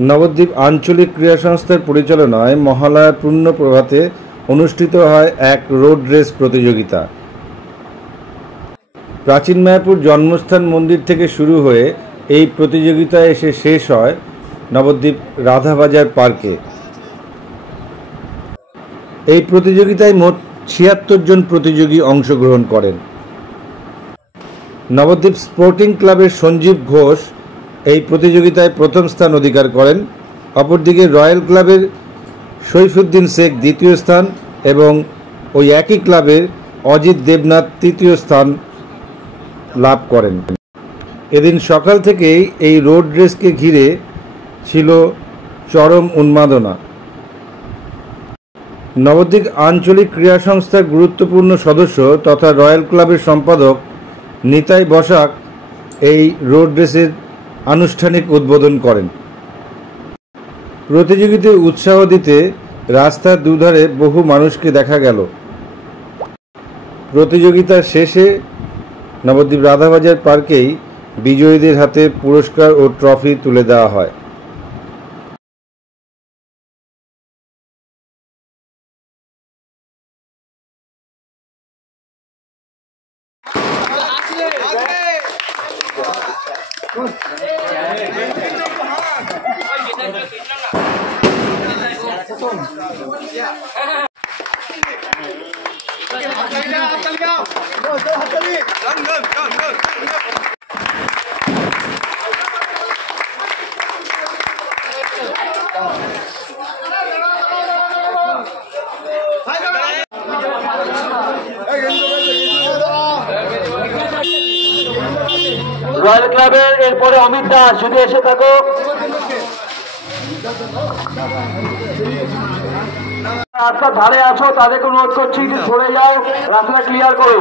নবদ্বীপ আঞ্চলিক ক্রীড়া সংস্থার পরিচালনায় মহালয়ার পূর্ণ প্রভাতে অনুষ্ঠিত হয় এক রোড রেস প্রতিযোগিতা। প্রাচীন মায়াপুর জন্মস্থান মন্দির থেকে শুরু হয়ে এই প্রতিযোগিতা এসে শেষ হয় নবদ্বীপ রাধাবাজার পার্কে। এই প্রতিযোগিতায় মোট ৭৬ জন প্রতিযোগী অংশগ্রহণ করেন। নবদ্বীপ স্পোর্টিং ক্লাবের সঞ্জীব ঘোষ এই প্রতিযোগিতায় প্রথম স্থান অধিকার করেন। অপরদিকে রয়্যাল ক্লাবের সৈফুদ্দিন শেখ দ্বিতীয় স্থান এবং ওই একই ক্লাবের অজিত দেবনাথ তৃতীয় স্থান লাভ করেন। এদিন সকাল থেকেই এই রোড রেসকে ঘিরে ছিল চরম উন্মাদনা। নবদ্বীপ আঞ্চলিক ক্রীড়া সংস্থার গুরুত্বপূর্ণ সদস্য তথা রয়্যাল ক্লাবের সম্পাদক নিতাই বসাক এই রোড রেসের আনুষ্ঠানিক উদ্বোধন করেন। প্রতিযোগিতায় উৎসাহ দিতে রাস্তার দুধারে বহু মানুষকে দেখা গেল। প্রতিযোগিতার শেষে নবদ্বীপ রাধাবাজার পার্কেই বিজয়ীদের হাতে পুরস্কার ও ট্রফি তুলে দেওয়া হয়। রয়্যাল ক্লাবের এরপরে অমিত দাস যদি এসে থাকো। রাস্তার ধারে আছো তাদেরকে অনুরোধ করছি সরে যাও, রাস্তাটা ক্লিয়ার করো।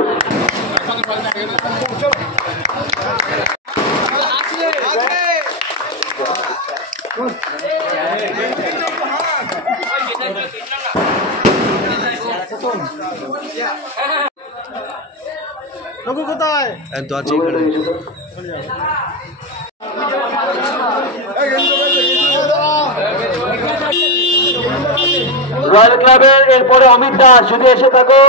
রঘু কোথায়? রয়্যাল ক্লাবের এরপরে অমিত দাস যদি এসে থাকো।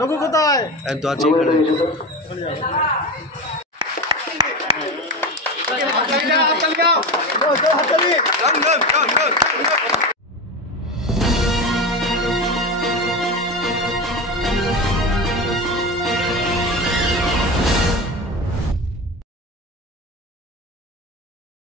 রঘু কোথায়?